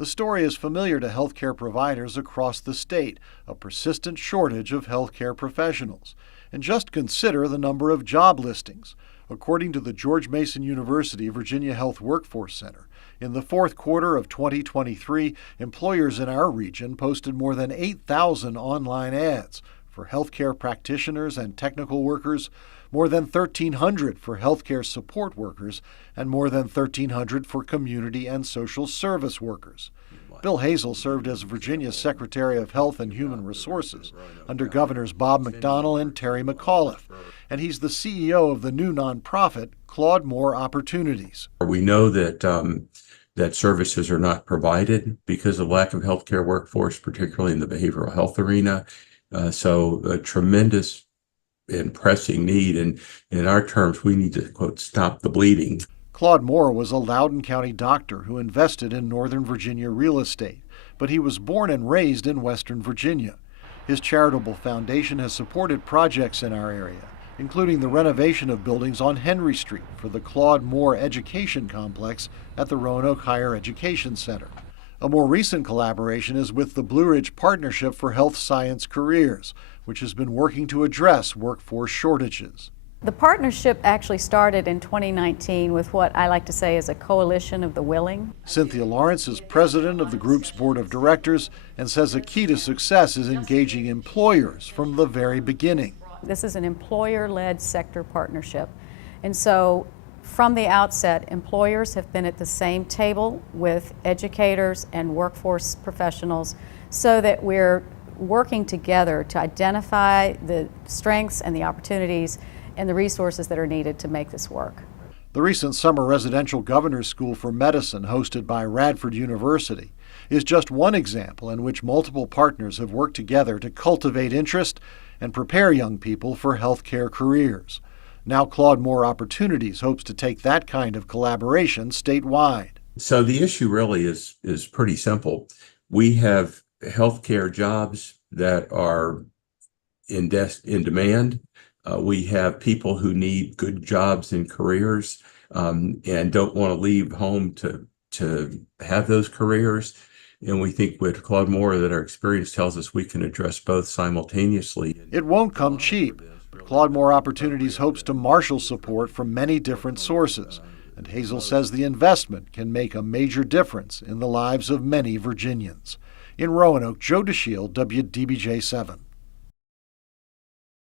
The story is familiar to healthcare providers across the state, a persistent shortage of healthcare professionals. And just consider the number of job listings. According to the George Mason University Virginia Health Workforce Center, in the fourth quarter of 2023, employers in our region posted more than 8,000 online ads for healthcare practitioners and technical workers, more than 1,300 for healthcare support workers, and more than 1,300 for community and social service workers. Bill Hazel served as Virginia's Secretary of Health and Human Resources under Governors Bob McDonnell and Terry McAuliffe, and he's the CEO of the new nonprofit, Claude Moore Opportunities. We know that services are not provided because of lack of healthcare workforce, particularly in the behavioral health arena. So a tremendous and pressing need, and in our terms, we need to, quote, stop the bleeding. Claude Moore was a Loudoun County doctor who invested in Northern Virginia real estate, but he was born and raised in Western Virginia. His charitable foundation has supported projects in our area, including the renovation of buildings on Henry Street for the Claude Moore Education Complex at the Roanoke Higher Education Center. A more recent collaboration is with the Blue Ridge Partnership for Health Science Careers, which has been working to address workforce shortages. The partnership actually started in 2019 with what I like to say is a coalition of the willing. Cynthia Lawrence is president of the group's board of directors and says a key to success is engaging employers from the very beginning. This is an employer-led sector partnership, and so from the outset, employers have been at the same table with educators and workforce professionals so that we're working together to identify the strengths and the opportunities and the resources that are needed to make this work. The recent summer residential governor's school for medicine hosted by Radford University is just one example in which multiple partners have worked together to cultivate interest and prepare young people for healthcare careers. Now Claude Moore Opportunities hopes to take that kind of collaboration statewide. So the issue really is pretty simple. We have healthcare jobs that are in demand. We have people who need good jobs and careers and don't want to leave home to have those careers. And we think with Claude Moore that our experience tells us we can address both simultaneously. It won't come cheap. Claude Moore Opportunities hopes to marshal support from many different sources, and Hazel says the investment can make a major difference in the lives of many Virginians. In Roanoke, Joe DeShiel, WDBJ 7.